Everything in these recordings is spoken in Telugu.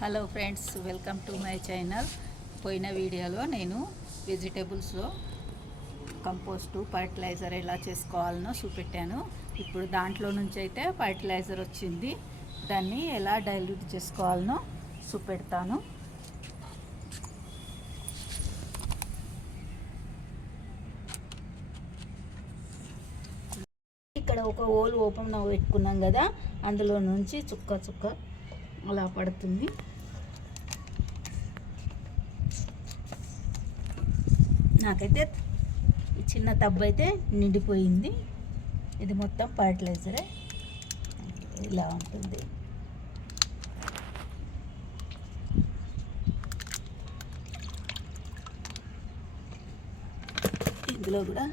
Hello friends, welcome to my channel. పోయిన వీడియోలో నేను వెజిటేబుల్స్లో కంపోస్టు ఫర్టిలైజర్ ఎలా చేసుకోవాలనో చూపెట్టాను. ఇప్పుడు దాంట్లో నుంచి అయితే ఫర్టిలైజర్ వచ్చింది. దాన్ని ఎలా డైల్యూట్ చేసుకోవాలనో చూపెడతాను. ఇక్కడ ఒక హోల్ ఓపెన్ పెట్టుకున్నాం కదా, అందులో నుంచి చుక్క చుక్క అలా పడుతుంది. నాకైతే చిన్న టబ్ అయితే నిండిపోయింది. ఇది మొత్తం ఫర్టిలైజరే, ఇలా ఉంటుంది. ఇందులో కూడా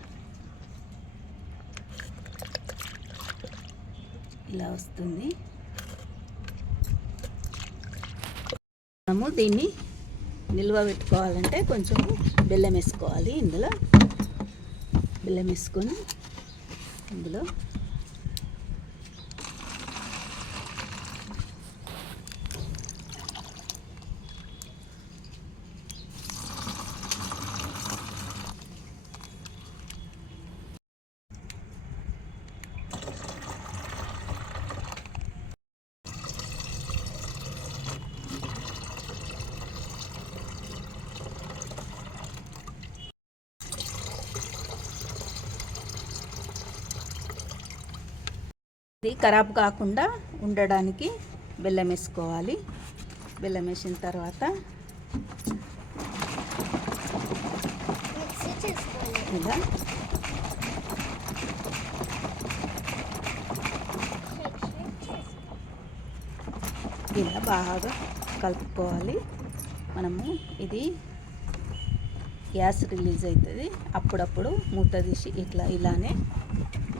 ఇలా వస్తుంది. మనము దీన్ని నిల్వ పెట్టుకోవాలంటే కొంచెం బెల్లం వేసుకోవాలి. ఇందులో బెల్లం వేసుకొని ఇందులో ఇది ఖరాబ్ కాకుండా ఉండడానికి బెల్లం వేసుకోవాలి. బెల్లం వేసిన తర్వాత ఇలా ఇలా బాగా కలుపుకోవాలి. మనము ఇది గ్యాస్ రిలీజ్ అవుతుంది. అప్పుడప్పుడు మూత తీసి ఇలానే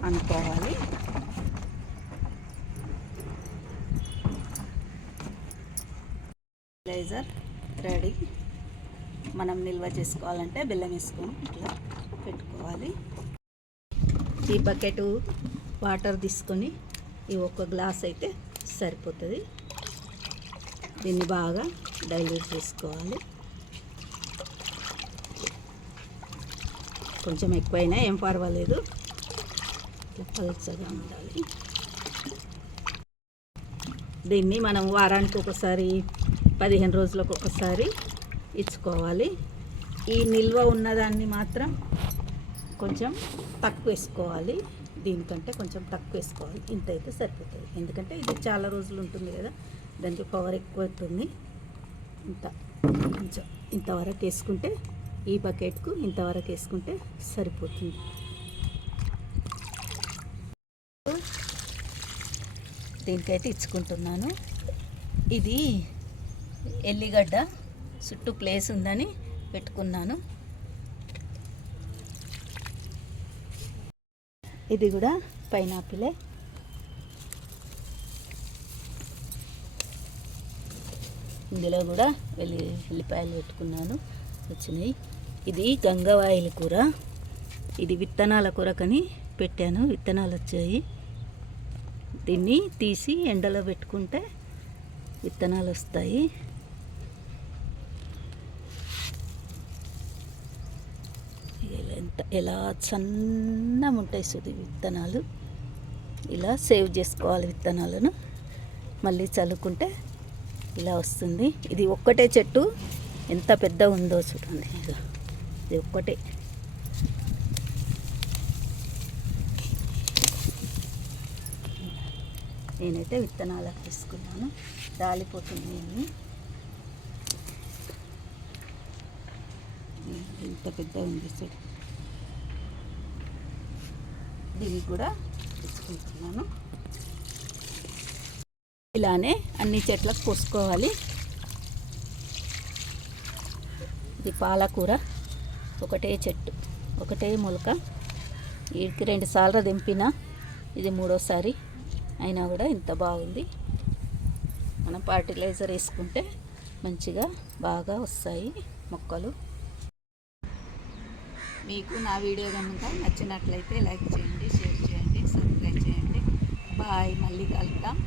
అనుకోవాలి. Fertiliser ready. మనం నిల్వ చేసుకోవాలంటే బెల్లం వేసుకొని ఇట్లా పెట్టుకోవాలి. ఈ బకెట్ వాటర్ తీసుకొని ఈ ఒక్క గ్లాస్ అయితే సరిపోతుంది. దీన్ని బాగా డైల్యూట్ చేసుకోవాలి. కొంచెం ఎక్కువైనా ఏం పర్వాలేదు, పలుచగా ఉండాలి. దీన్ని మనం వారానికి ఒకసారి 15 రోజులకు ఒకసారి ఇచ్చుకోవాలి. ఈ నిల్వ ఉన్నదాన్ని మాత్రం కొంచెం తక్కువ వేసుకోవాలి. దీనికంటే కొంచెం తక్కువ వేసుకోవాలి. ఇంత అయితే సరిపోతుంది. ఎందుకంటే ఇది చాలా రోజులు ఉంటుంది కదా, దానికి పవర్ ఎక్కువ అవుతుంది. కొంచెం ఇంతవరకు వేసుకుంటే, ఈ బకెట్కు ఇంతవరకు వేసుకుంటే సరిపోతుంది. దీనికైతే ఇచ్చుకుంటున్నాను. ఇది ఎల్లిగడ్డ చుట్టూ ప్లేస్ ఉందని పెట్టుకున్నాను. ఇది కూడా పైనాపిలే. ఇందులో కూడా ఎల్లిపాయలు పెట్టుకున్నాను, వచ్చినాయి. ఇది గంగవాయిల కూర. ఇది విత్తనాల కొరకని పెట్టాను, విత్తనాలు వచ్చాయి. దీన్ని తీసి ఎండలో పెట్టుకుంటే విత్తనాలు వస్తాయి. ఎలా సన్నగా ఉంటాయి సుది విత్తనాలు. ఇలా సేవ్ చేసుకోవాలి విత్తనాలను. మళ్ళీ చల్లుకుంటే ఇలా వస్తుంది. ఇది ఒక్కటే చెట్టు ఎంత పెద్ద ఉందో చూడండి. ఇది ఒక్కటే. నేనైతే విత్తనాలకు తీసుకున్నాను. రాలిపోతుంది. ఇంత పెద్ద ఉంది చూడు. దీనికి కూడా తీసుకుంటున్నాను. ఇలానే అన్ని చెట్లకు పోసుకోవాలి. ఇది పాలకూర, ఒకటే చెట్టు, ఒకటే మొలక. వీటికి 2 సార్లు దింపిన, ఇది 3వసారి అయినా కూడా ఇంత బాగుంది. మనం ఫర్టిలైజర్ వేసుకుంటే మంచిగా బాగా వస్తాయి మొక్కలు. మీకు నా వీడియో కనుక నచ్చినట్లయితే లైక్ చేయండి, షేర్ చేయండి, సబ్స్క్రైబ్ చేయండి. బాయ్. మళ్ళీ కలుద్దాం.